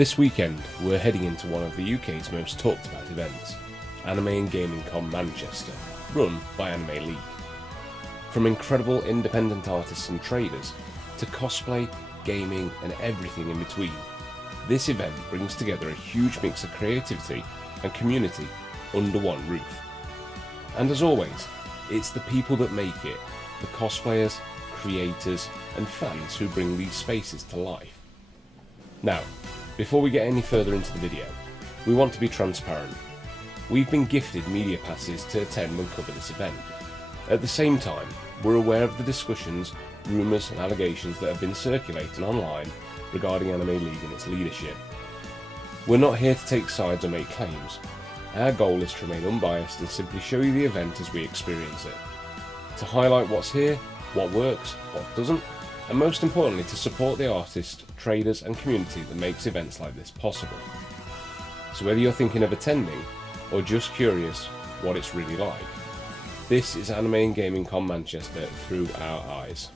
This weekend we're heading into one of the UK's most talked about events, Anime and Gaming Con Manchester, run by Anime League. From incredible independent artists and traders to cosplay, gaming and everything in between, this event brings together a huge mix of creativity and community under one roof. And as always, it's the people that make it, the cosplayers, creators and fans who bring these spaces to life. Now, before we get any further into the video, we want to be transparent. We've been gifted media passes to attend and cover this event. At the same time, we're aware of the discussions, rumours and allegations that have been circulating online regarding Anime League and its leadership. We're not here to take sides or make claims. Our goal is to remain unbiased and simply show you the event as we experience it. To highlight what's here, what works, what doesn't, and most importantly to support the artists, traders and community that makes events like this possible. So whether you're thinking of attending or just curious what it's really like, this is Anime and Gaming Con Manchester through our eyes.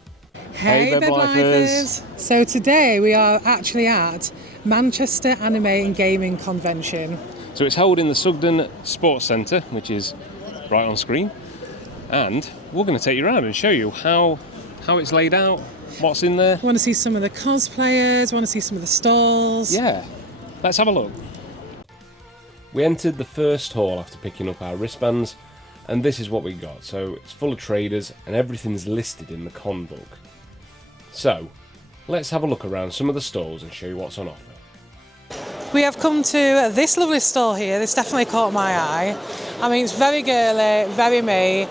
Hey BebsLifers! So today we are actually at Manchester Anime and Gaming Convention. So it's held in the Sugden Sports Centre, which is right on screen, and we're going to take you around and show you how it's laid out, what's in there. Want to see some of the cosplayers, want to see some of the stalls. Yeah, let's have a look. We entered the first hall after picking up our wristbands, and this is what we got. So it's full of traders and everything's listed in the con book. So let's have a look around some of the stalls and show you what's on offer. We have come to this lovely stall here. This definitely caught my eye. I mean, it's very girly, very me.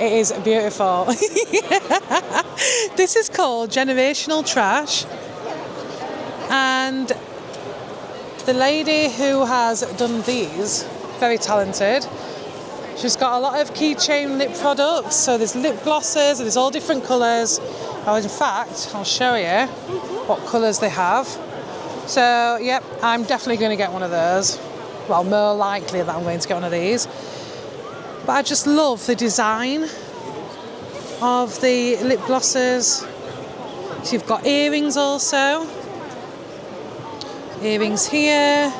It is beautiful. This is called Generational Trash, and the lady who has done these, very talented. She's got a lot of keychain lip products, so there's lip glosses and there's all different colours. Oh, in fact, I'll show you what colours they have. So, yep, I'm definitely going to get one of those. Well, more likely that I'm going to get one of these. But I just love the design of the lip glosses. So you've got earrings also. Earrings here.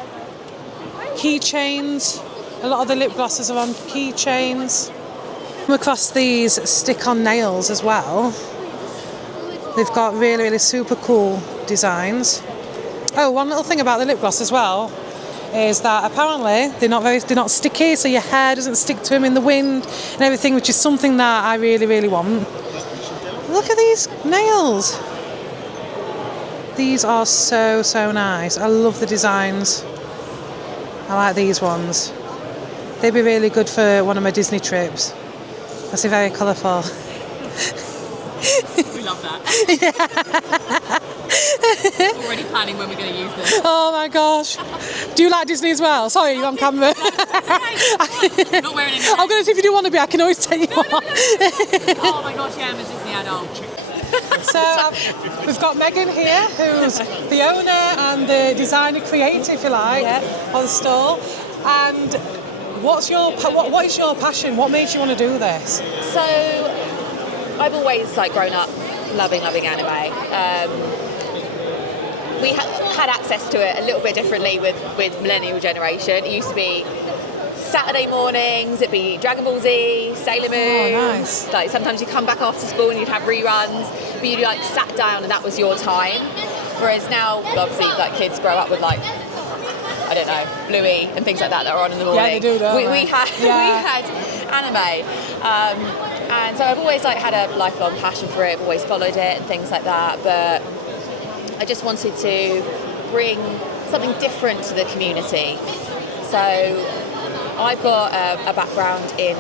Keychains. A lot of the lip glosses are on keychains. Come across these stick-on nails as well. They've got really, really super cool designs. Oh, one little thing about the lip gloss as well is that apparently they're not sticky, so your hair doesn't stick to them in the wind and everything, which is something that I really, really want. Look at these nails. These are so, so nice. I love the designs. I like these ones. They'd be really good for one of my Disney trips. That's very colourful. We love that. Already planning when we're going to use this. Oh my gosh. Do you like Disney as well? Sorry, you're on camera. Not wearing any. I'm going to see if you do want to be, I can always take you on. Oh my gosh, yeah, I'm a Disney adult. So we've got Megan here, who's the owner and the designer creator, if you like, of the store. And what is your passion? What makes you want to do this? So I've always grown up loving anime. We had access to it a little bit differently with millennial generation. It used to be Saturday mornings, it'd be Dragon Ball Z, Sailor Moon. Oh, nice. Sometimes you'd come back after school and you'd have reruns, but you sat down and that was your time. Whereas now, obviously, kids grow up with I don't know, Bluey and things like that are on in the morning. Yeah, they do, don't they? We had anime. And so I've always had a lifelong passion for it, I've always followed it and things like that, but I just wanted to bring something different to the community. So I've got a background in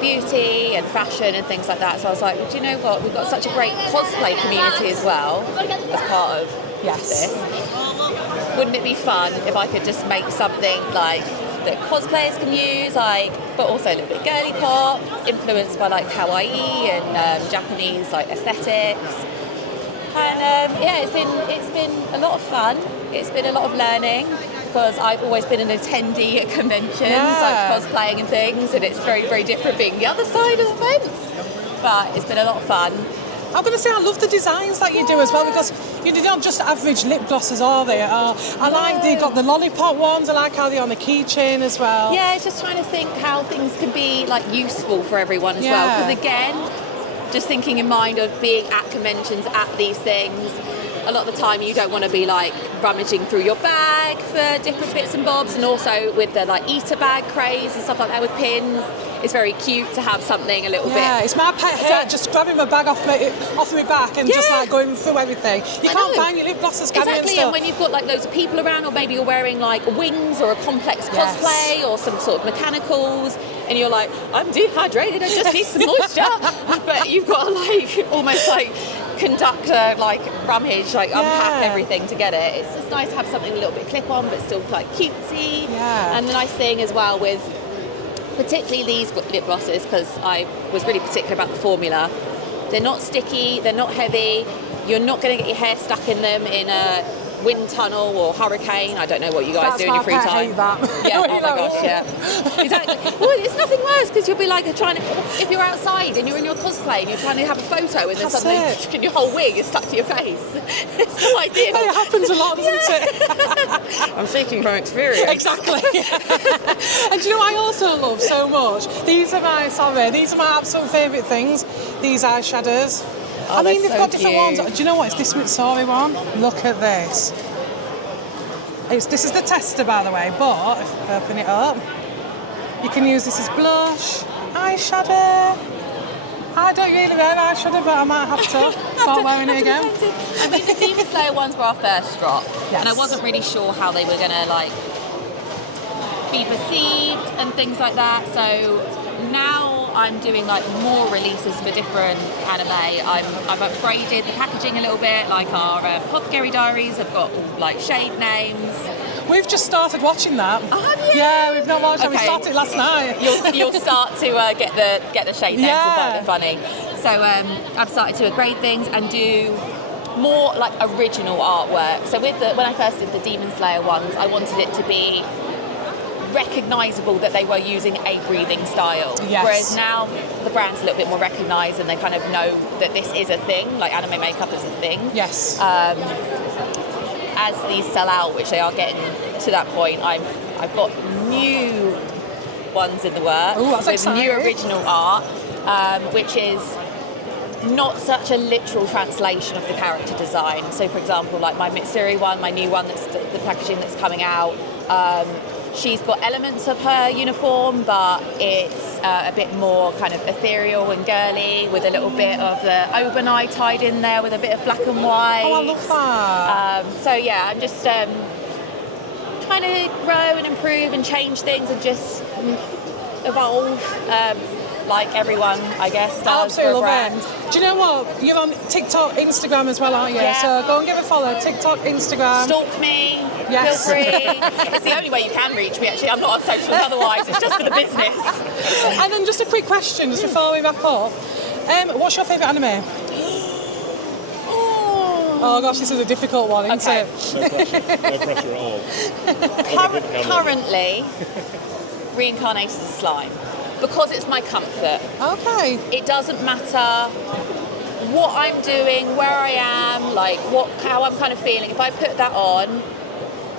beauty and fashion and things like that, so I was like, well, do you know what, we've got such a great cosplay community as well as part of this. Wouldn't it be fun if I could just make something that cosplayers can use, but also a little bit girly pop, influenced by kawaii and Japanese aesthetics. And it's been a lot of fun. It's been a lot of learning because I've always been an attendee at conventions, cosplaying and things, and it's very, very different being the other side of the fence. But it's been a lot of fun. I'm going to say I love the designs that you do as well, because they're not just average lip glosses, are they? I like they got the lollipop ones. I like how they're on the keychain as well. Yeah, it's just trying to think how things can be like useful for everyone as well. Yeah. Because again, just thinking in mind of being at conventions, at these things, a lot of the time you don't want to be like rummaging through your bag for different bits and bobs, and also with the like eater bag craze and stuff like that with pins, it's very cute to have something a little bit. Yeah, it's my pet hate, just grabbing my bag off my back and just like going through everything. You can't find your lip glosses, can you, exactly, and when you've got like loads of people around, or maybe you're wearing like wings or a complex cosplay or some sort of mechanicals, and you're like, I'm dehydrated, I just need some moisture. But you've got to like almost like conductor, like rummage, like unpack everything to get it. It's just nice to have something a little bit clip on but still quite cutesy. Yeah. And the nice thing as well with particularly these lip glosses, because I was really particular about the formula, they're not sticky, they're not heavy, you're not going to get your hair stuck in them in a wind tunnel or hurricane. I don't know what you guys do in your free time. Yeah, oh my gosh, yeah. Exactly. Well, it's nothing worse, because you'll be like trying to, if you're outside and you're in your cosplay and you're trying to have a photo and then suddenly your whole wig is stuck to your face. It's not ideal. It happens a lot, doesn't it? I'm speaking from experience. Exactly. And do you know what I also love so much? These are my absolute favourite things. These eyeshadows. I mean, they've got different ones. Do you know what? It's this Mitsuri one. Look at this. This is the tester, by the way, but if I open it up, you can use this as blush, eyeshadow. I don't really wear eyeshadow, but I might have to start wearing it again. I mean, the Demon Slayer ones were our first drop, and I wasn't really sure how they were going to like be perceived and things like that. So now I'm doing like more releases for different anime. I've upgraded the packaging a little bit, like our Apothecary Diaries have got like shade names. We've just started watching that. Oh, have you? Yeah, we've not watched it. We started it last night. You'll start to get the shade names and find it funny. So I've started to upgrade things and do more like original artwork. So when I first did the Demon Slayer ones, I wanted it to be recognisable that they were using a breathing style. Yes. Whereas now the brand's a little bit more recognised and they kind of know that this is a thing, like anime makeup is a thing. Yes. As these sell out, which they are getting to that point, I've got new ones in the works. Ooh, that's with exciting. New original art, which is not such a literal translation of the character design. So for example, like my Mitsuri one, my new one, that's the packaging that's coming out, she's got elements of her uniform, but it's a bit more kind of ethereal and girly, with a little bit of the Obanai tied in there with a bit of black and white. Oh, I love that. So yeah, I'm just trying to grow and improve and change things and just evolve, like everyone, I guess, does for a Absolutely brand. love it. Do you know what? You're on TikTok, Instagram as well, aren't you? Yeah. So go and give a follow. TikTok, Instagram. Stalk me. Yes. Feel free. It's the only way you can reach me, actually. I'm not on socials otherwise. It's just for the business. And then just a quick question, just before we wrap up. What's your favourite anime? Oh gosh, this is a difficult one, isn't Okay. it? No pressure at all. Currently, reincarnated as slime. Because it's my comfort. Okay. It doesn't matter what I'm doing, where I am, like how I'm kind of feeling. If I put that on,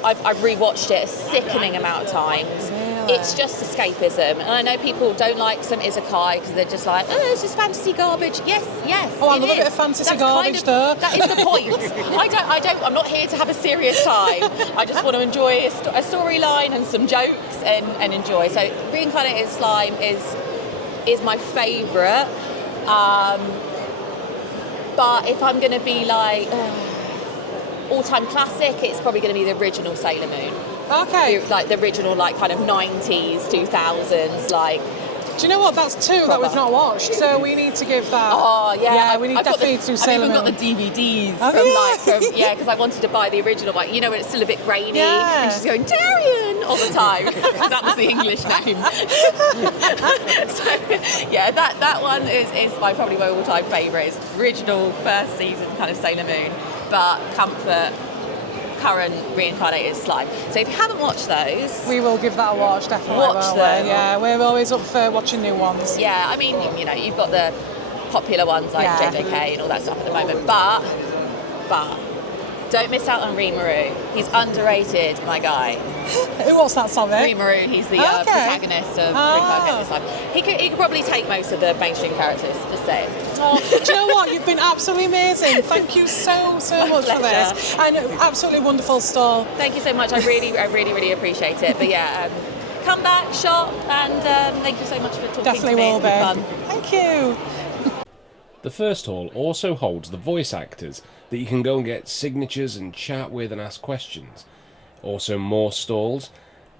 I've rewatched it a sickening amount of times. Really? It's just escapism. And I know people don't like some isekai because they're just like, oh, it's just fantasy garbage. Yes, Oh, I it love a is. bit of fantasy That's garbage though. That is the point. I'm not here to have a serious time. I just want to enjoy a storyline and some jokes and enjoy. So Reincarnated Slime is my favourite. But if I'm going to be like all-time classic, it's probably going to be the original Sailor Moon. Okay. Like the original, like kind of 90s, 2000s, like. Do you know what? That's two that we've not watched, so we need to give that. Oh yeah, Yeah, we need definitely to do Sailor I've Moon. even got the DVDs Oh, yeah. because I wanted to buy the original one. You know, when it's still a bit grainy, Yeah. and she's going Darian all the time because that was the English name. So yeah, that one is probably my all-time favourite. It's original first season kind of Sailor Moon, but comfort. Current Reincarnated Slime. So if you haven't watched those, We will give that a watch, definitely. Watch won't them. we? Yeah, we're always up for watching new ones. yeah, I mean, you know, you've got the popular ones like Yeah. JJK and all that stuff at the moment, but Don't miss out on Rimuru. He's underrated, my guy. What's that, sorry? Rimuru, he's the protagonist of Ring Life. He could probably take most of the mainstream characters, just saying. Oh, do you know what? You've been absolutely amazing. Thank you so much for this. And absolutely wonderful stall. Thank you so much. I really appreciate it. But yeah, come back, shop, and thank you so much for talking Definitely to me. will It's been fun. Thank you. The first hall also holds the voice actors that you can go and get signatures and chat with and ask questions. Also more stalls,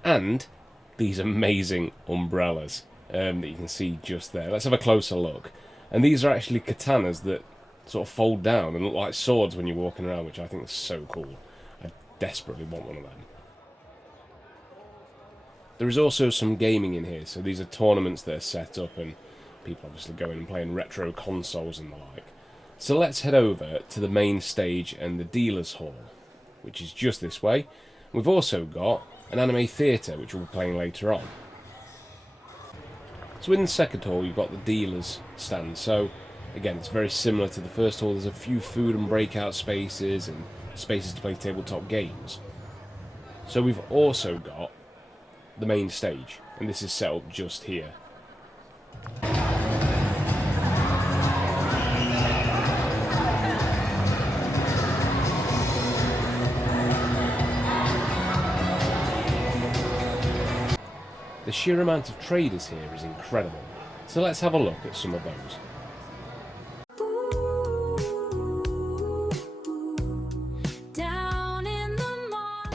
and these amazing umbrellas that you can see just there. Let's have a closer look. And these are actually katanas that sort of fold down and look like swords when you're walking around, which I think is so cool. I desperately want one of them. There is also some gaming in here, so these are tournaments that are set up and people obviously go in and play in retro consoles and the like. So let's head over to the main stage and the dealer's hall, which is just this way. We've also got an anime theatre, which we'll be playing later on. So in the second hall, you've got the dealer's stand. So again, it's very similar to the first hall. There's a few food and breakout spaces and spaces to play tabletop games. So we've also got the main stage, and this is set up just here. The sheer amount of traders here is incredible, so let's have a look at some of those.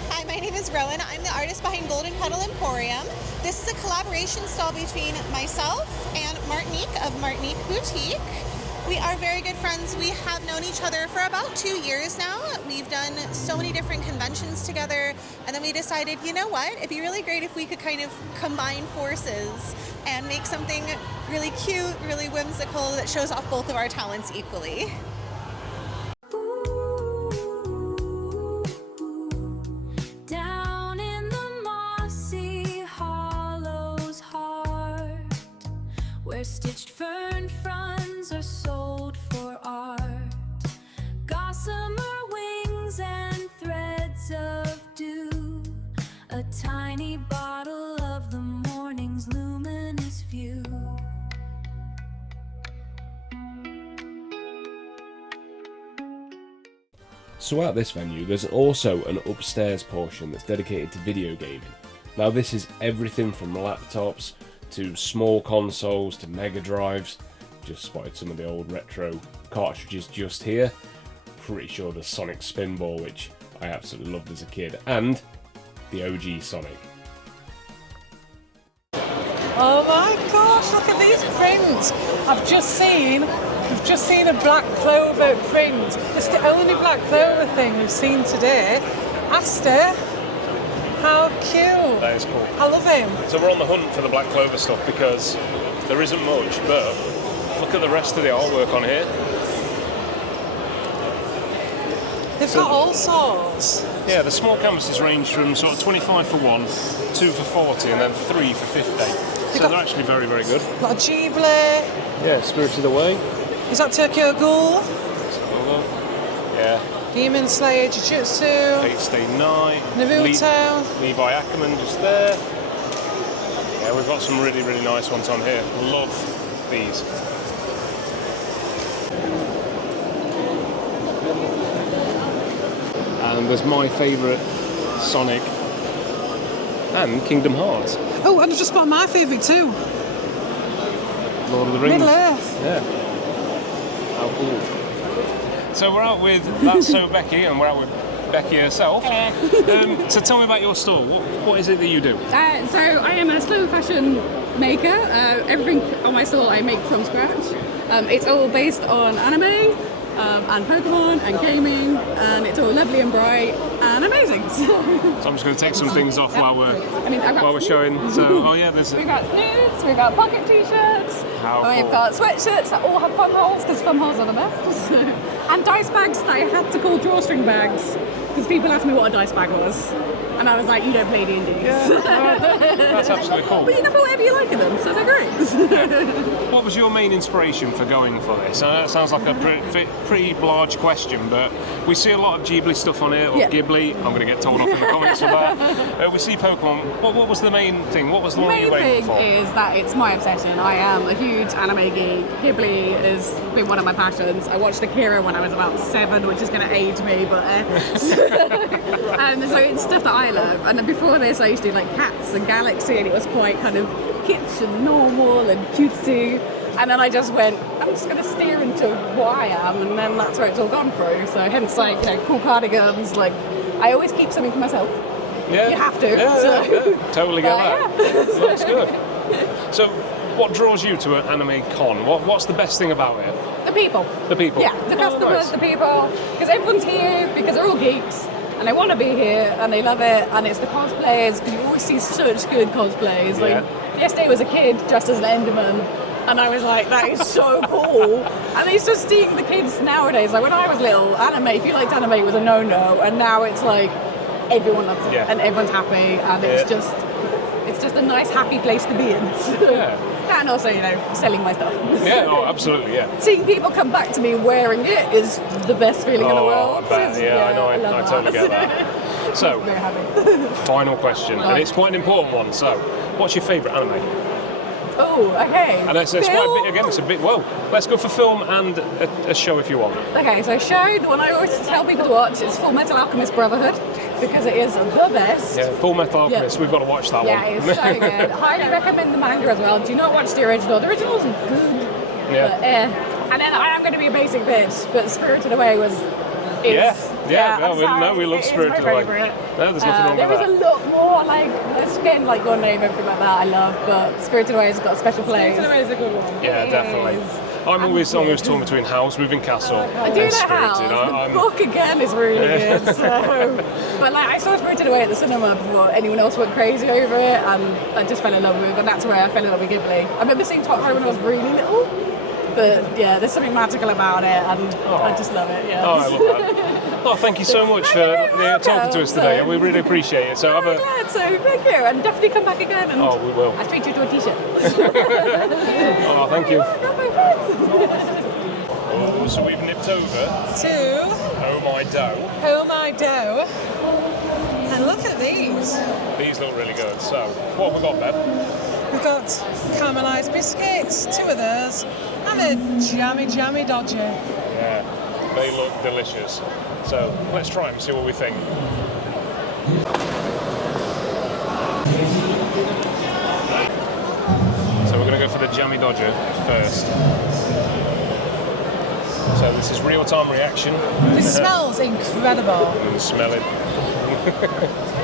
Hi, my name is Rowan. I'm the artist behind Golden Petal Emporium. This is a collaboration stall between myself and Martinique of Martinique Boutique. We are very good friends. We have known each other for about 2 years now. We've done so many different conventions together, and then we decided, you know what, it'd be really great if we could kind of combine forces and make something really cute, really whimsical that shows off both of our talents equally. Where stitched fern fronds are sold for art, gossamer wings and threads of dew, a tiny bottle of the morning's luminous view. So at this venue, there's also an upstairs portion that's dedicated to video gaming. Now this is everything from laptops to small consoles to Mega Drives. Just spotted some of the old retro cartridges just here. Pretty sure the Sonic Spinball, which I absolutely loved as a kid, and the OG Sonic. Oh my gosh, look at these prints. We've just seen a Black Clover print. It's the only Black Clover thing we've seen today. Aster, how cute. That is cool. I love him. So we're on the hunt for the Black Clover stuff because there isn't much, but look at the rest of the artwork on here. They've got all sorts. Yeah, the small canvases range from sort of 25 for 1, 2 for 40, and then 3 for 50. So they're actually very, very good. Got a Ghibli. Yeah, Spirited Away. Is that Tokyo Ghoul? Yeah. Demon Slayer, Jujutsu. Fate Stay Night. Naruto. Levi Ackerman just there. Yeah, we've got some really, really nice ones on here. Love these. And there's my favourite Sonic and Kingdom Hearts. Oh, and I've just spotted my favourite too. Lord of the Rings. Middle Earth. Yeah. How cool. So we're out with That's So Becky, and we're out with Becky herself. So tell me about your store. What is it that you do? So I am a slow fashion maker. Everything on my store I make from scratch. It's all based on anime and Pokemon and gaming, and it's all lovely and bright and amazing. So I'm just going to take some things off while we're I've showing. So we've got snoods, we've got pocket t-shirts, we've got sweatshirts that all have thumb holes because thumb holes are the best, and dice bags that I had to call drawstring bags because people asked me what a dice bag was. And I was like, you don't play D&D. That's absolutely cool. But you can put whatever you like in them, so they're great. What was your main inspiration for going for this? That sounds like a pretty large question, but we see a lot of Ghibli stuff on here, or Ghibli. I'm going to get told off in the comments for that. We see Pokemon. What was the main thing? What was the one you were aiming for? The main thing is that it's my obsession. I am a huge anime geek. Ghibli has been one of my passions. I watched Akira when I was about 7, which is going to age me, but so it's stuff that I love. And then before this, I used to do like Cats and Galaxy, and it was quite kind of kitsch and normal and cutesy. And then I just went, I'm just going to steer into what I am, and then that's where it's all gone through. So hence, like, cool cardigans. Like, I always keep something for myself. Yeah, you have to. Yeah. Totally get that. Yeah. That's good. So, what draws you to an anime con? What's the best thing about it? The people. The people. Yeah, the customers, nice. the people, because everyone's here because they're all geeks. And they want to be here, and they love it, and it's the cosplayers, because you always see such good cosplays. Like, yesterday was a kid dressed as an Enderman, and I was like, that is so cool. And it's just seeing the kids nowadays, like when I was little, anime, if you liked anime, it was a no-no, and now it's like, everyone loves it, and everyone's happy, and it's just a nice, happy place to be in. And also, selling my stuff. Yeah, no, absolutely, yeah. Seeing people come back to me wearing it is the best feeling in the world. I bet. I know, I totally get that. So, very happy. Final question, and it's quite an important one. So, what's your favourite anime? Oh, okay. And it's quite a bit, again, it's a bit, well, let's go for film and a show if you want. Okay, so show, the one I always tell people to watch is Full Metal Alchemist Brotherhood, because it is the best. Yeah, Full Metal Alchemist, we've got to watch that one. Yeah, it's so good. Highly recommend the manga as well. Do not watch the original. The original isn't good. Yeah. But, and then I am going to be a basic bitch, but Spirited Away was... we love Spirited Away. No, there's nothing wrong with that. There is a lot more, like, let's get like Your Name, everything like that I love, but Spirited Away has got a special place. Spirited Away is a good one. Yeah, definitely. I'm always torn between House, Moving Castle, I do and that House. Spirited. The book again is really good. So, but like I saw Spirited Away at the cinema before anyone else went crazy over it, and I just fell in love with it. And that's where I fell in love with Ghibli. I remember seeing Totoro when I was really little, but yeah, there's something magical about it, and I just love it. Yeah. Oh, I love that. Oh, thank you so much for talking to us today. We really appreciate it. So I'm glad, so thank you, and definitely come back again. And we will. I'll treat you to a t-shirt. Oh, thank you. Oh, so we've nipped over to Oh My Dough. Oh My Dough. And look at these. These look really good. So, what have we got, Beb? We've got caramelised biscuits, 2 of those, and a jammy dodger. Yeah, they look delicious. So, let's try them and see what we think. So we're going to go for the jammy dodger first. So this is real-time reaction. This smells incredible. And smell it.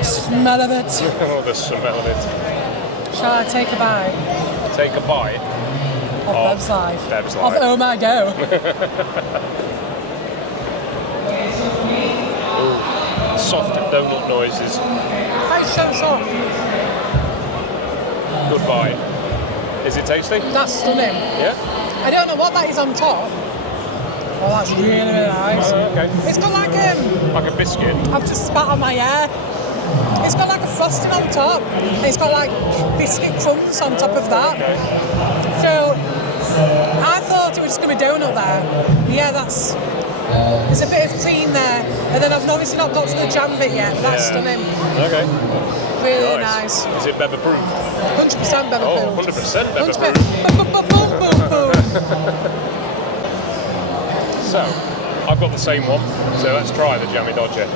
Smell of it. Oh, the smell of it. Shall I take a bite? Take a bite of BebsLife. BebsLife. Of Oh My Dough. Ooh, soft donut noises. That is so soft. Good bite. Is it tasty? That's stunning. Yeah? I don't know what that is on top. Oh, that's really, really nice. Oh, okay. It's got like a biscuit. I've just spat on my hair. It's got like a frosting on top. And it's got like biscuit crumbs on top of that. Okay. So I thought it was just going to be donut there. Yeah, there's a bit of cream there. And then I've obviously not got to the jam bit yet, but that's stunning. Okay. Really nice. Is it Beb approved? 100% Beb approved. 100% Beb 100%. approved. So, I've got the same one, so let's try the jammy dodger.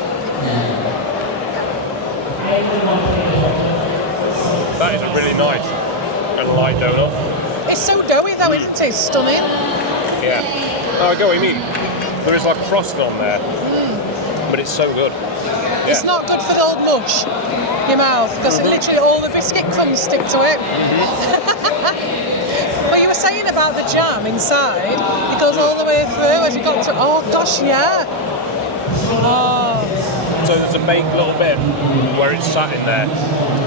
That is a really nice and light donut. It's so doughy though, isn't it? It's stunning. Yeah. Oh, I get what you mean. There is like a frosting on there, but it's so good. Yeah. It's not good for the old mush in your mouth, because literally all the biscuit crumbs stick to it. But you were saying about the jam inside, it goes all the way through as you got to, oh gosh, yeah. Oh. So there's a baked little bit where it's sat in there.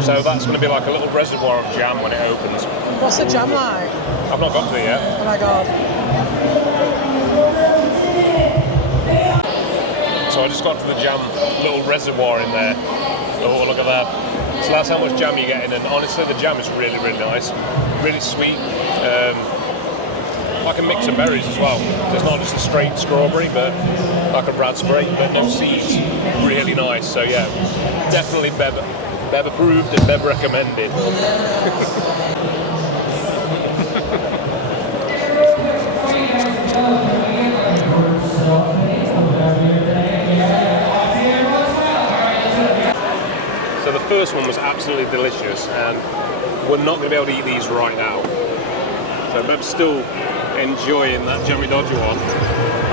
So that's going to be like a little reservoir of jam when it opens. What's the jam like? I've not got to it yet. Oh my god. So I just got to the jam little reservoir in there. Oh, look at that. So that's how much jam you're getting, and honestly the jam is really, really nice. Really sweet. Like a mix of berries as well. So it's not just a straight strawberry, but like a raspberry, but no seeds. Really nice. So yeah, definitely Beb approved and Beb recommended. So the first one was absolutely delicious, and we're not going to be able to eat these right now. So Beb's still enjoying that Jammy Dodger one.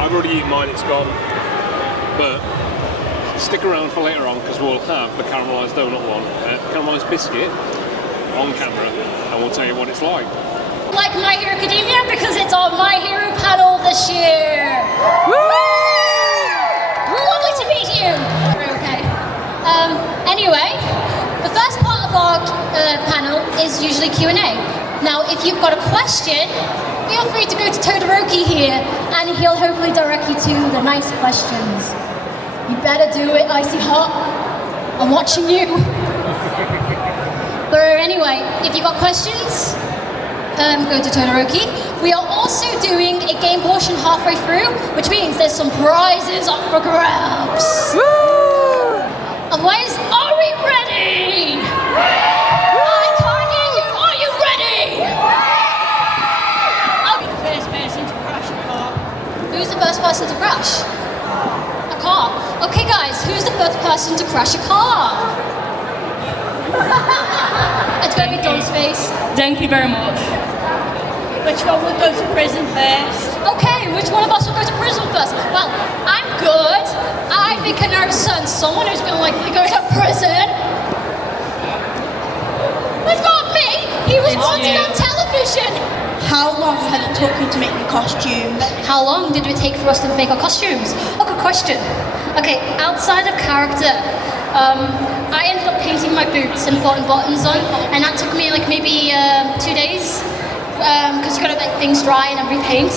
I've already eaten mine, it's gone. But stick around for later on because we'll have the caramelised donut one, caramelised biscuit on camera, and we'll tell you what it's like. Like My Hero Academia because it's our My Hero panel this year. Woo! Lovely to meet you. Okay. Anyway, the first part of our panel is usually Q&A. Now, if you've got a question, feel free to go to Todoroki here, and he'll hopefully direct you to the nice questions. You better do it, Icy Hot. I'm watching you. But anyway, if you've got questions, go to Todoroki. We are also doing a game portion halfway through, which means there's some prizes up for grabs. Woo! Otherwise, are we ready? I can't hear you. Are you ready? I'll be the first person to crash a car. Who's the first person to crash? A car. Okay, guys, who's the first person to crash a car? It's going to be Don's face. Thank you very much. Which one will go to prison first? Okay, which one of us will go to prison first? Well, I'm good. I think I know someone who's going to likely go to prison. It's not me. He was wanted on television. How long has it taken you to make your costumes? How long did it take for us to make our costumes? Oh, good question. Okay, outside of character, I ended up painting my boots and putting buttons on, and that took me like maybe 2 days. Because you gotta let things dry and then repaint.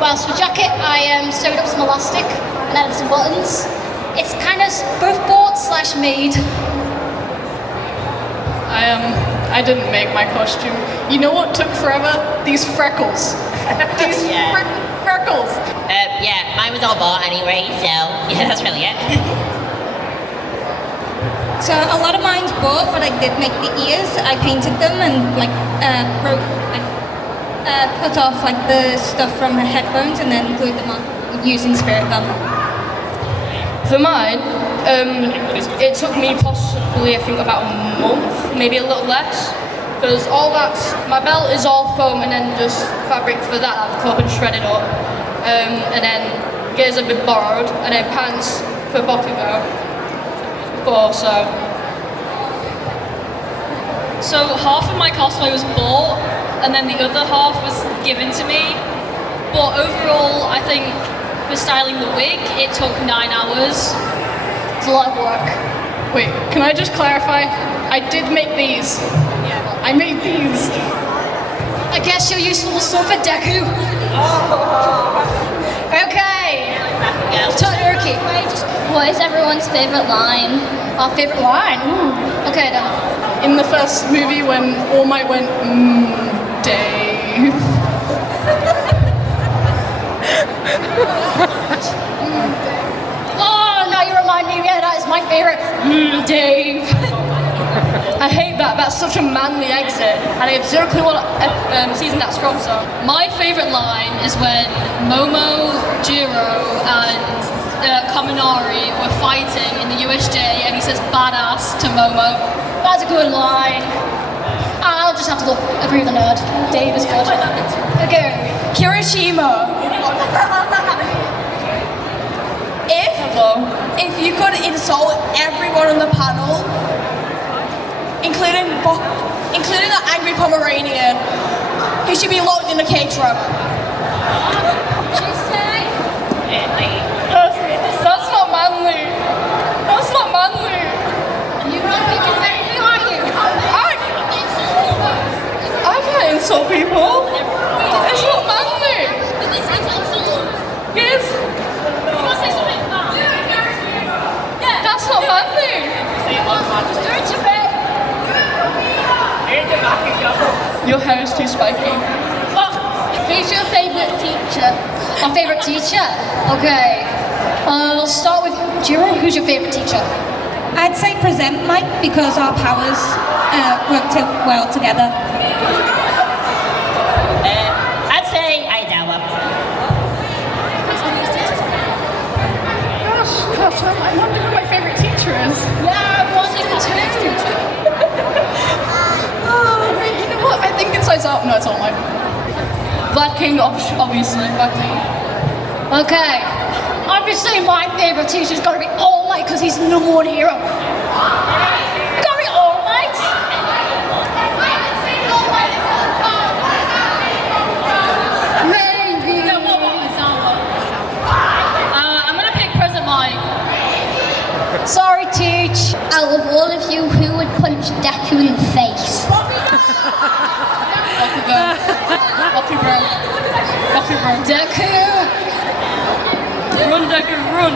Whilst for jacket, I sewed up some elastic and added some buttons. It's kind of both bought / made. I didn't make my costume. You know what took forever? These freckles. These freckles. Yeah, mine was all bought anyway, so yeah, that's really it. So a lot of mine's bought, but I did make the ears. I painted them and put off like the stuff from the headphones and then glued them on using spirit gum. For mine, it took me possibly, I think, about a month, maybe a little less, because my belt is all foam and then just fabric for that I've cut and shredded up, and then gears have been borrowed, and then pants for Bakugo. So half of my cosplay was bought, and then the other half was given to me. But overall, I think for styling the wig, it took 9 hours. It's a lot of work. Wait, can I just clarify? I did make these. Yeah. I made these. I guess you're useful for Deku. Okay. Todoroki. What is everyone's favorite line? Our favorite line? Ooh. Okay, then. In the first movie when All Might went, Dave. Oh, now you remind me, yeah, that is my favorite. Dave. I hate that. That's such a manly exit, and I have zero clue what season that's from. So My favourite line is when Momo, Jiro, and Kaminari were fighting in the USJ, and he says "badass" to Momo. That's a good line. I'll just have to agree with the nerd. Dave is good. Okay. Kirishima. If you could insult everyone on the panel, including the angry Pomeranian, he should be locked in a cage room. That's not manly. That's not manly. You're not picking me, are you? I can't insult people. It's not manly. Yes. That's not manly. hair is too spiky. Who's your favourite teacher? My favourite teacher? Okay. I'll start with Jiro. Who's your favourite teacher? I'd say present Mike because our powers work well together. I'd say Aizawa. Gosh, I wonder who my favourite teacher is. Yeah, I wanted to. Oh, you know what? I think it's Aizawa. No, it's All Might. Black King, obviously. Black King. Okay. Obviously, my favourite teacher's got to be All Might because he's the number one hero. Got to be All Might. Maybe. No, what about Aizawa? I'm gonna pick Present Mike. Sorry, Teach. Out of all of you, who would punch Deku in the face? Rocky bro. Deku. Run, Deku, run.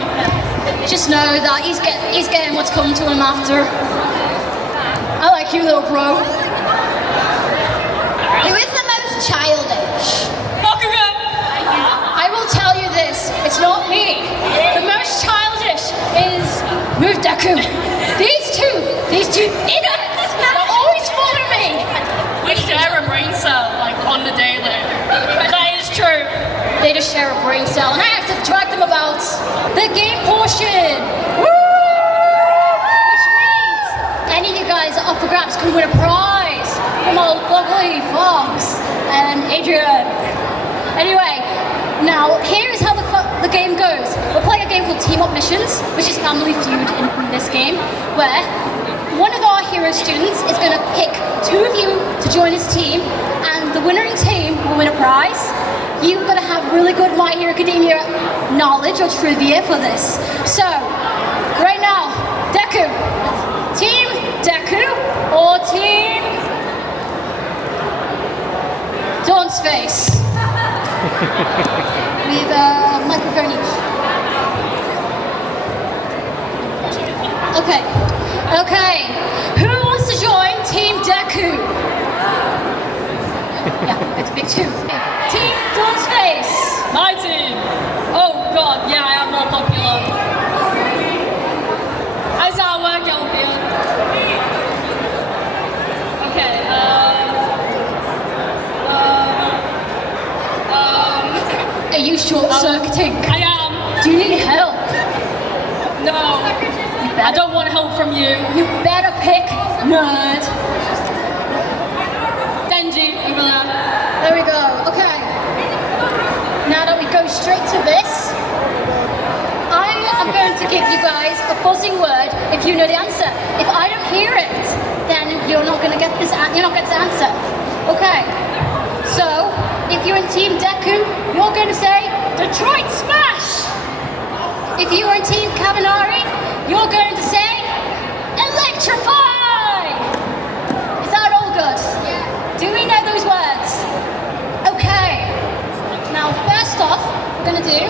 Just know that he's getting what's coming to him after. I like you, little bro. Who is the most childish? I will tell you this, it's not me. The most childish is Move Deku. These two idiots that always follow me. We share a brain cell, like, on the daily. That is true. They just share a brain cell, and I have to drag them about the game portion. Woo! Which means any of you guys up for grabs can win a prize from our lovely Fox and Adrian. Anyway, now here is how the game goes. We're playing a game called Team Up Missions, which is Family Feud in this game, where one of our hero students is going to pick two of you to join his team, and the winning team will win a prize. You've got to have really good My Hero Academia knowledge or trivia for this. So, right now, Deku. Team Deku or Team Dawn's Face? With a microphone each. Okay. Who wants to join Team Deku? Yeah, it's big two. Team Dawn's Face. My team. Oh god, yeah, I am more popular. Aizawa, get on here. Okay, Are you short-circuiting? I am. Do you need help? No. I don't want help from you. You better pick nerd. Denji, over there. There we go. Okay. Now that we go straight to this, I am going to give you guys a buzzing word if you know the answer. If I don't hear it, then you're not going to get this. You're not going to answer. Okay. So, if you're in Team Deku, you're going to say Detroit Smash. If you are in Team Kaminari, you're going to say Electrify. Is that all good? Yeah. Do we know those words? Okay. Now, first off, we're going to do...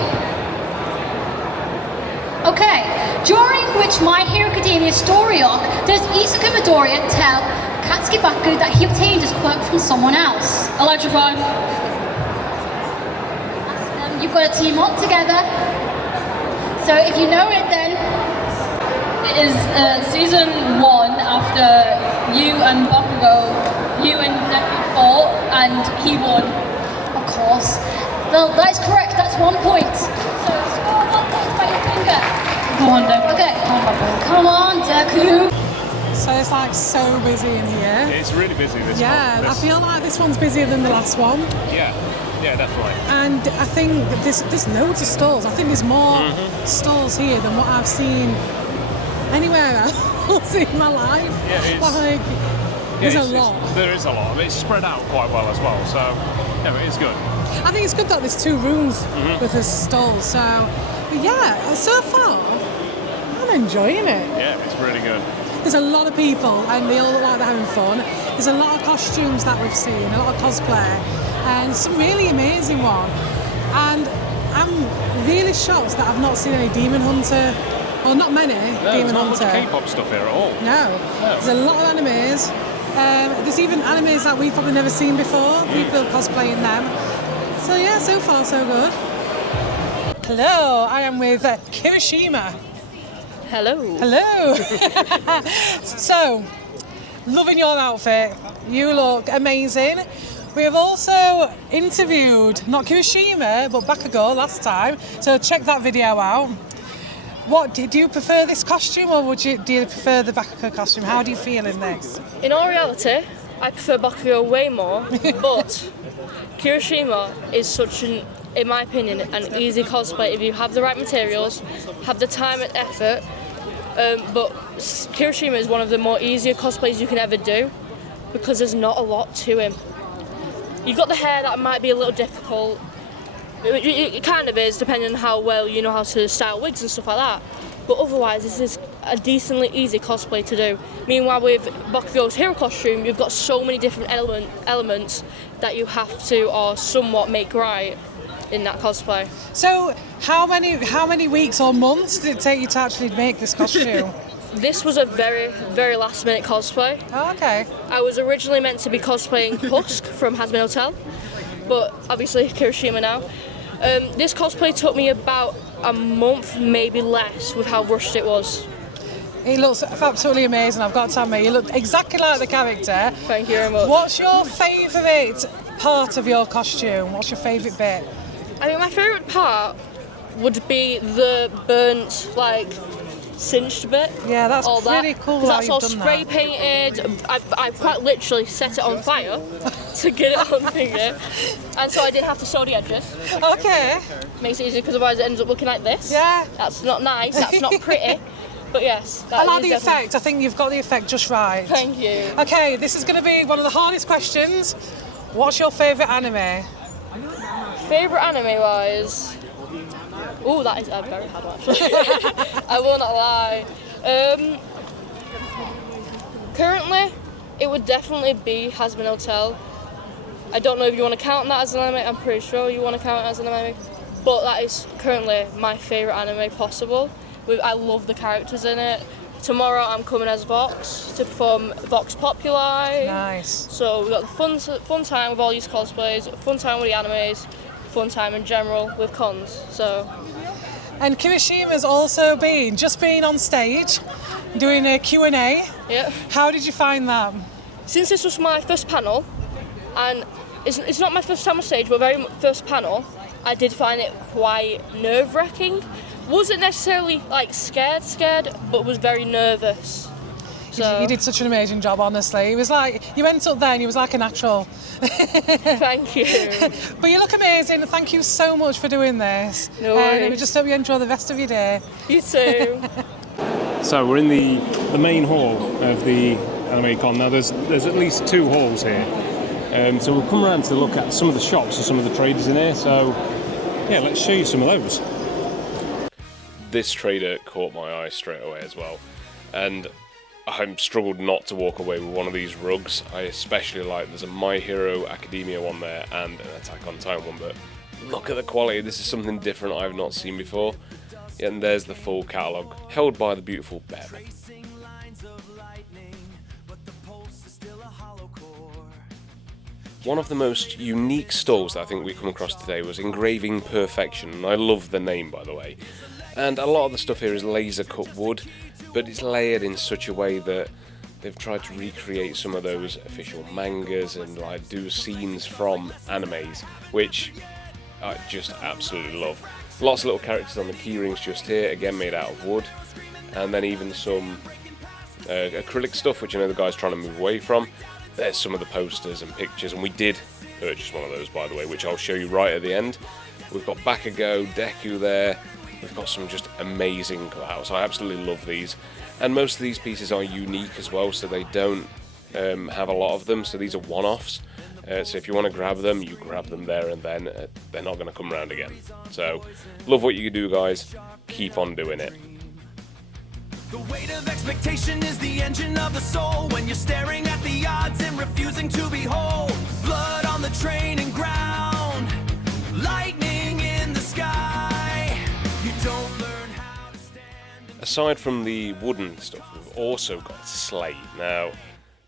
Okay. During which My Hero Academia story arc does Izuku Midoriya tell Katsuki Baku that he obtained his quirk from someone else? Electrify. You've got to team up together. So if you know it, then... It is season 1 after you and Bakugo, you and Deku fought, and he won. Of course. Well, that is correct. That's 1 point. So score 1 point by your finger. Go on, Deku. Okay. Come on, Deku. So it's like so busy in here. It's really busy this one. Yeah, I feel like this one's busier than the last one. Yeah, definitely. And I think there's loads of stalls. I think there's more stalls here than what I've seen anywhere else in my life. Yeah, it's, like, there's a lot. There is a lot. I mean, it's spread out quite well as well, so yeah, it is good. I think it's good that there's 2 rooms with the stalls. So, but yeah, so far, I'm enjoying it. Yeah, it's really good. There's a lot of people and they all look like they're having fun. There's a lot of costumes that we've seen, a lot of cosplay, and some really amazing one. And I'm really shocked that I've not seen any Demon Hunter, or not many Demon Hunter. Hunter. There's not much K-pop stuff here at all. No. There's a lot of animes, There's even animes that we've probably never seen before, people cosplaying them. So yeah, so far so good. Hello, I am with Kirishima. Hello. Hello. So, loving your outfit. You look amazing. We have also interviewed, not Kirishima, but Bakugo last time. So check that video out. What do you prefer this costume, or do you prefer the Bakugo costume? How do you feel in this? In all reality, I prefer Bakugo way more, but Kirishima is such an, in my opinion, an easy cosplay if you have the right materials, have the time and effort. But Kirishima is one of the more easier cosplays you can ever do because there's not a lot to him. You've got the hair that might be a little difficult. It kind of is, depending on how well you know how to style wigs and stuff like that. But otherwise, this is a decently easy cosplay to do. Meanwhile, with Bakugo's hero costume, you've got so many different elements that you have to, or somewhat, make right in that cosplay. So, how many weeks or months did it take you to actually make this costume? This was a very, very last-minute cosplay. Oh, okay. I was originally meant to be cosplaying Husk from Hazbin Hotel, but obviously Kirishima now. This cosplay took me about a month, maybe less, with how rushed it was. It looks absolutely amazing, I've got to admit. You look exactly like the character. Thank you very much. What's your favourite part of your costume? What's your favourite bit? I mean, my favourite part would be the burnt, like, cinched bit. Yeah, that's all pretty that. cool. That's how all you've done spray that. painted. I quite literally set it on fire to get it on finger, and so I didn't have to sew the edges. Okay. Makes it easier because otherwise it ends up looking like this. Yeah. That's not nice. That's not pretty. But yes, that I like is the definitely- effect. I think you've got the effect just right. Thank you. Okay, this is going to be one of the hardest questions. What's your favourite anime? Favourite anime wise? Oh, that is a very hard one actually. I will not lie. Currently, it would definitely be Hazbin Hotel. I don't know if you want to count that as an anime. I'm pretty sure you want to count it as an anime. But that is currently my favourite anime possible. I love the characters in it. Tomorrow I'm coming as Vox to perform Vox Populi. Nice. So we've got the fun time with all these cosplays, fun time with the animes, fun time in general with cons. So. And Kirishima's also been on stage doing a Q&A. Yeah. How did you find that? Since this was my first panel, and it's not my first time on stage, but very first panel, I did find it quite nerve-wracking. Wasn't necessarily like scared, but was very nervous. So You did such an amazing job, honestly. It was like, you went up there and you was like a natural. Thank you. But you look amazing. Thank you so much for doing this. No worries. And we just hope you enjoy the rest of your day. You too. So we're in the main hall of the Anime Con. Now there's at least two halls here. So we'll come around to look at some of the shops and some of the traders in here. So yeah, let's show you some of those. This trader caught my eye straight away as well. And I struggled not to walk away with one of these rugs. I especially like, there's a My Hero Academia one there and an Attack on Titan one, but look at the quality. This is something different I've not seen before. And there's the full catalogue, held by the beautiful Beb. One of the most unique stalls that I think we come across today was Engraving Perfection, and I love the name, by the way. And a lot of the stuff here is laser cut wood, but it's layered in such a way that they've tried to recreate some of those official mangas and like do scenes from animes, which I just absolutely love. Lots of little characters on the keyrings just here, again made out of wood, and then even some acrylic stuff, which I know the guy's trying to move away from. There's some of the posters and pictures, and we did purchase one of those, by the way, which I'll show you right at the end. We've got Bakugo, Deku there. We've got some just amazing cutouts. I absolutely love these, and most of these pieces are unique as well, so they don't have a lot of them, so these are one-offs. So if you want to grab them, you grab them there and then. They're not going to come around again. So love what you do, guys. Keep on doing it. The weight of expectation is the engine of the soul when you're staring at the odds and refusing to be whole. Blood on the train and ground, lightning in the sky. You don't learn how to stand. Aside from the wooden stuff, we've also got Slay. Now,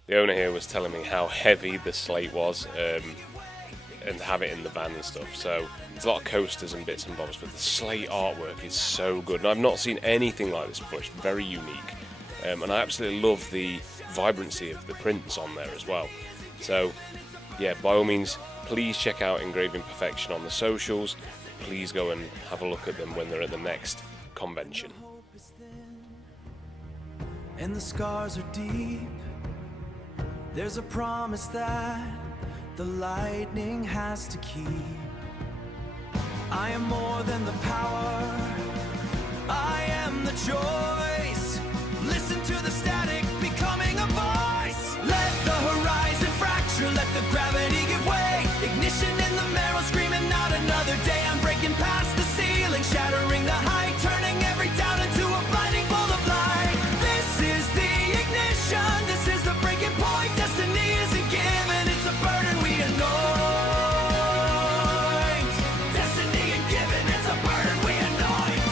the owner here was telling me how heavy the slate was, and have it in the van and stuff. So there's a lot of coasters and bits and bobs, but the slate artwork is so good, and I've not seen anything like this before. It's very unique, and I absolutely love the vibrancy of the prints on there as well. So yeah, by all means, please check out Engraving Perfection on the socials. Please go and have a look at them when they're at the next convention. And the scars are deep. There's a promise that the lightning has to keep. I am more than the power, I am the choice. Listen to the static becoming a voice. Let the horizon fracture, let the gravity give way. Ignition in the marrow, screaming out another day. I'm breaking past the ceiling, shattering the height, turning every doubt into a blinding bolt of light. This is the ignition, this is the breaking point. Destiny isn't given, it's a burden we anoint. Destiny ain't given, it's a burden we anoint.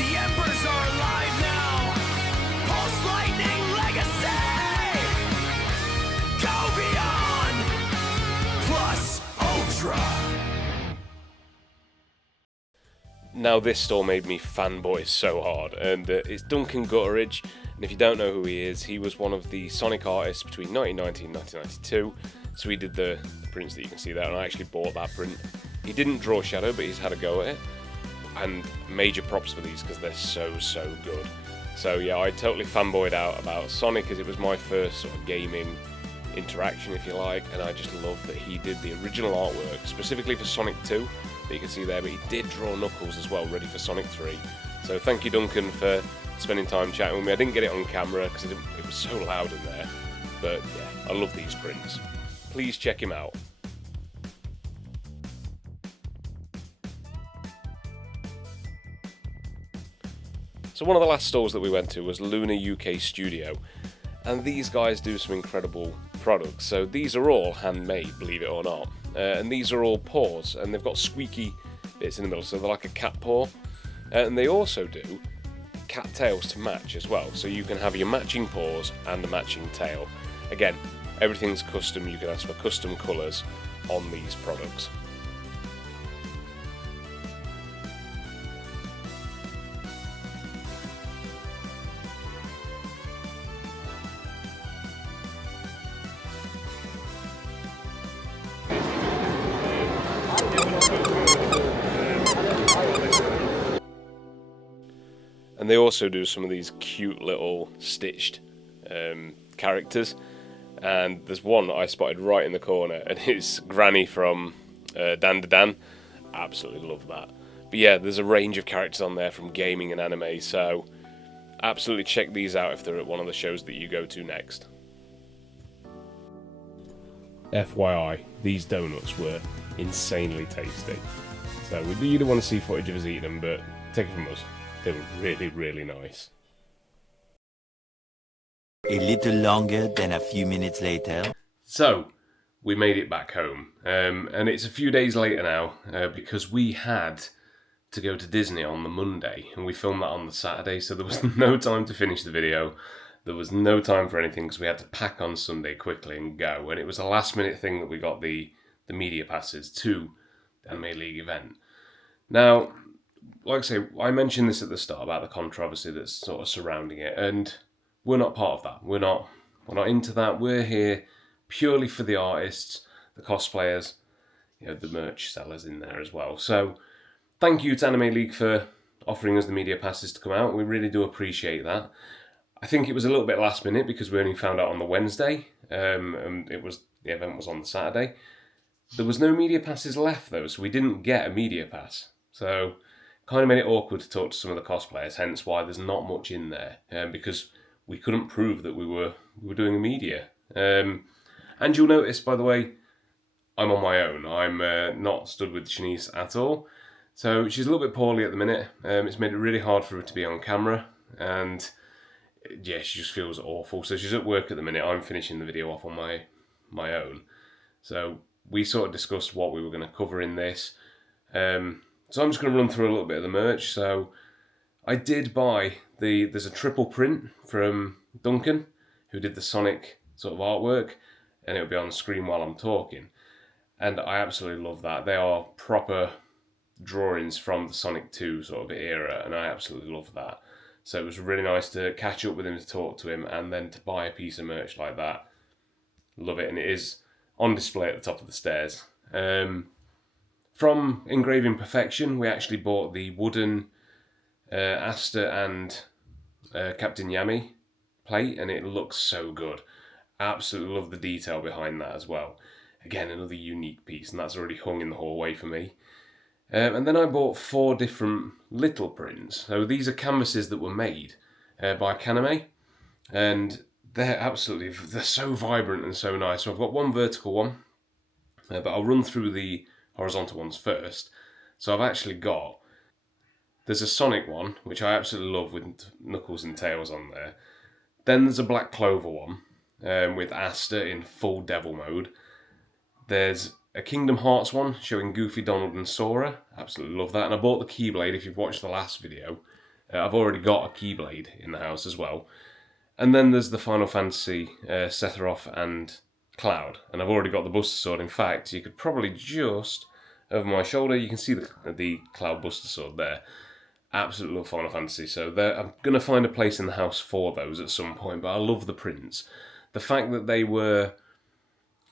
The embers are alive now. Pulse lightning legacy. Go beyond. Plus Ultra. Now this store made me fanboy so hard, and it's Duncan Gutteridge, and if you don't know who he is, he was one of the Sonic artists between 1990 and 1992, so he did the prints that you can see there, and I actually bought that print. He didn't draw Shadow, but he's had a go at it, and major props for these because they're so good. So yeah, I totally fanboyed out about Sonic, as it was my first sort of gaming interaction, if you like, and I just love that he did the original artwork, specifically for Sonic 2, that you can see there, but he did draw Knuckles as well, ready for Sonic 3. So thank you, Duncan, for spending time chatting with me. I didn't get it on camera because it was so loud in there, but yeah, I love these prints. Please check him out. So one of the last stores that we went to was Luna UK Studio, and these guys do some incredible products. So these are all handmade, believe it or not, and these are all paws, and they've got squeaky bits in the middle, so they're like a cat paw, and they also do cat tails to match as well, so you can have your matching paws and a matching tail. Again, everything's custom, you can ask for custom colours on these products. And they also do some of these cute little stitched characters, and there's one I spotted right in the corner, and it's Granny from Dan to Dan. Absolutely love that. But yeah, there's a range of characters on there from gaming and anime, so absolutely check these out if they're at one of the shows that you go to next. FYI, these donuts were insanely tasty. So you don't want to see footage of us eating them, but take it from us, they were really nice. A little longer than a few minutes later. So, we made it back home, and it's a few days later now, because we had to go to Disney on the Monday, and we filmed that on the Saturday, so there was no time to finish the video, there was no time for anything, because we had to pack on Sunday quickly and go, and it was a last minute thing that we got the media passes to the Anime League event. Now, like I say, I mentioned this at the start about the controversy that's sort of surrounding it, and we're not part of that. We're not into that. We're here purely for the artists, the cosplayers, you know, the merch sellers in there as well. So thank you to Anime League for offering us the media passes to come out. We really do appreciate that. I think it was a little bit last minute because we only found out on the Wednesday, and the event was on the Saturday. There was no media passes left though, so we didn't get a media pass. So kind of made it awkward to talk to some of the cosplayers, hence why there's not much in there, because we couldn't prove that we were doing a media. And you'll notice, by the way, I'm on my own. I'm not stood with Shanice at all. So she's a little bit poorly at the minute. It's made it really hard for her to be on camera, and yeah, she just feels awful. So she's at work at the minute. I'm finishing the video off on my own. So we sort of discussed what we were going to cover in this. So I'm just going to run through a little bit of the merch. So I did buy there's a triple print from Duncan, who did the Sonic sort of artwork, and it'll be on screen while I'm talking. And I absolutely love that. They are proper drawings from the Sonic 2 sort of era, and I absolutely love that. So it was really nice to catch up with him, to talk to him, and then to buy a piece of merch like that. Love it, and it is on display at the top of the stairs. From Engraving Perfection, we actually bought the wooden Asta and Captain Yami plate, and it looks so good. Absolutely love the detail behind that as well. Again, another unique piece, and that's already hung in the hallway for me. And then I bought 4 different little prints. So these are canvases that were made by Kaname, and they're so vibrant and so nice. So I've got one vertical one, but I'll run through the horizontal ones first. So I've actually got, there's a Sonic one, which I absolutely love with Knuckles and Tails on there. Then there's a Black Clover one with Asta in full devil mode. There's a Kingdom Hearts one showing Goofy, Donald and Sora. Absolutely love that. And I bought the Keyblade. If you've watched the last video, I've already got a Keyblade in the house as well. And then there's the Final Fantasy Sephiroth and Cloud. And I've already got the Buster Sword. In fact, you could probably just over my shoulder, you can see the Cloud Buster Sword there. Absolutely love Final Fantasy. So I'm going to find a place in the house for those at some point. But I love the prints. The fact that they were,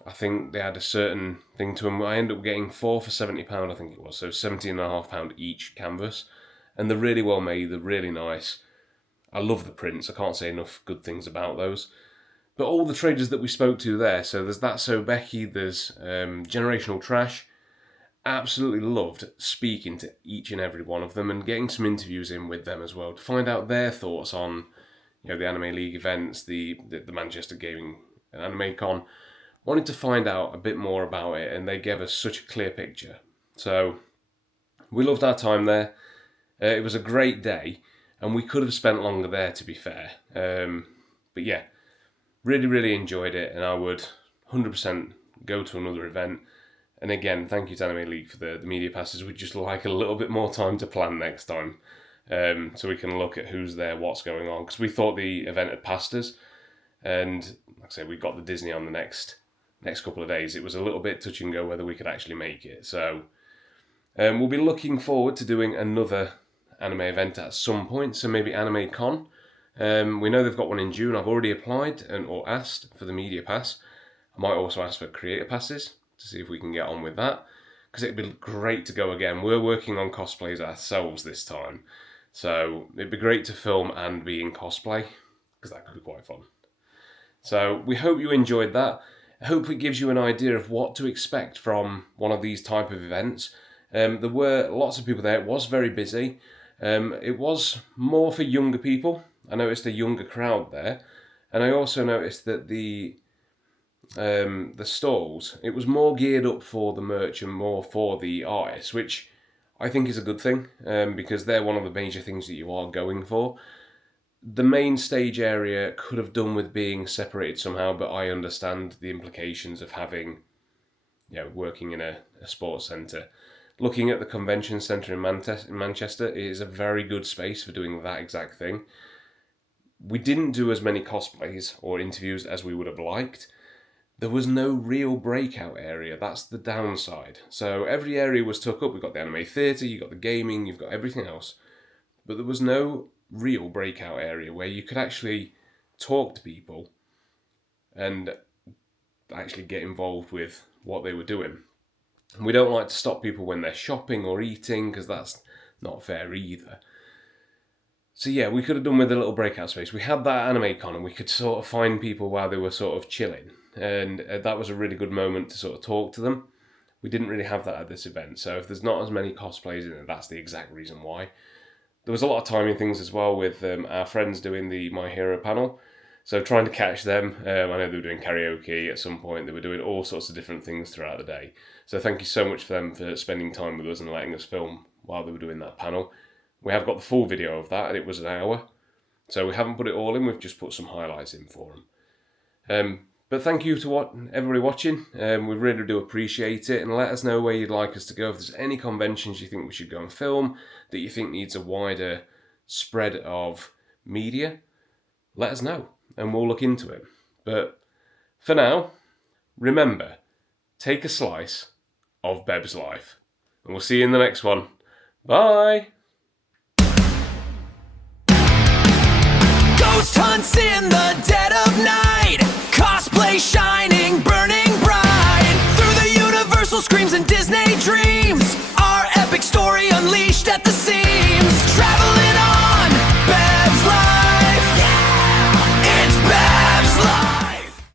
I think they had a certain thing to them. I ended up getting 4 for £70, I think it was. So £17.5 each canvas. And they're really well made. They're really nice. I love the prints. I can't say enough good things about those. But all the traders that we spoke to there, so there's That So Becky, there's Generational Trash. Absolutely loved speaking to each and every one of them and getting some interviews in with them as well to find out their thoughts on, the Anime League events, the Manchester Gaming and Anime Con. Wanted to find out a bit more about it, and they gave us such a clear picture. So we loved our time there. It was a great day, and we could have spent longer there, to be fair. But yeah, really, really enjoyed it, and I would 100% go to another event. And again, thank you to Anime League for the media passes. We'd just like a little bit more time to plan next time, so we can look at who's there, what's going on. Because we thought the event had passed us, and like I say, we got the Disney on the next couple of days. It was a little bit touch and go whether we could actually make it. So we'll be looking forward to doing another anime event at some point. So maybe Anime Con. We know they've got one in June. I've already applied or asked for the media pass. I might also ask for creator passes to see if we can get on with that, because it'd be great to go again. We're working on cosplays ourselves this time, so it'd be great to film and be in cosplay, because that could be quite fun. So we hope you enjoyed that. I hope it gives you an idea of what to expect from one of these type of events. There were lots of people there. It was very busy. It was more for younger people. I noticed a younger crowd there, and I also noticed that the stalls, it was more geared up for the merch and more for the artists, which I think is a good thing, because they're one of the major things that you are going for. The main stage area could have done with being separated somehow, but I understand the implications of having, working in a sports centre. Looking at the convention centre in Manchester, it is a very good space for doing that exact thing. We didn't do as many cosplays or interviews as we would have liked. There was no real breakout area. That's the downside. So every area was took up. We've got the anime theatre, you've got the gaming, you've got everything else. But there was no real breakout area where you could actually talk to people and actually get involved with what they were doing. And we don't like to stop people when they're shopping or eating, because that's not fair either. So yeah, we could have done with a little breakout space. We had that Anime Con, and we could sort of find people while they were sort of chilling. And that was a really good moment to sort of talk to them. We didn't really have that at this event. So if there's not as many cosplays in it, that's the exact reason why. There was a lot of timing things as well with our friends doing the My Hero panel. So trying to catch them. I know they were doing karaoke at some point. They were doing all sorts of different things throughout the day. So thank you so much for them for spending time with us and letting us film while they were doing that panel. We have got the full video of that, and it was an hour. So we haven't put it all in, we've just put some highlights in for them. But thank you to everybody watching. We really do appreciate it, and let us know where you'd like us to go. If there's any conventions you think we should go and film, that you think needs a wider spread of media, let us know, and we'll look into it. But For now, remember, take a slice of Beb's life. And we'll see you in the next one. Bye! Ghost hunts in the dead of night. Cosplay shining, burning bright. Through the universal screams and Disney dreams.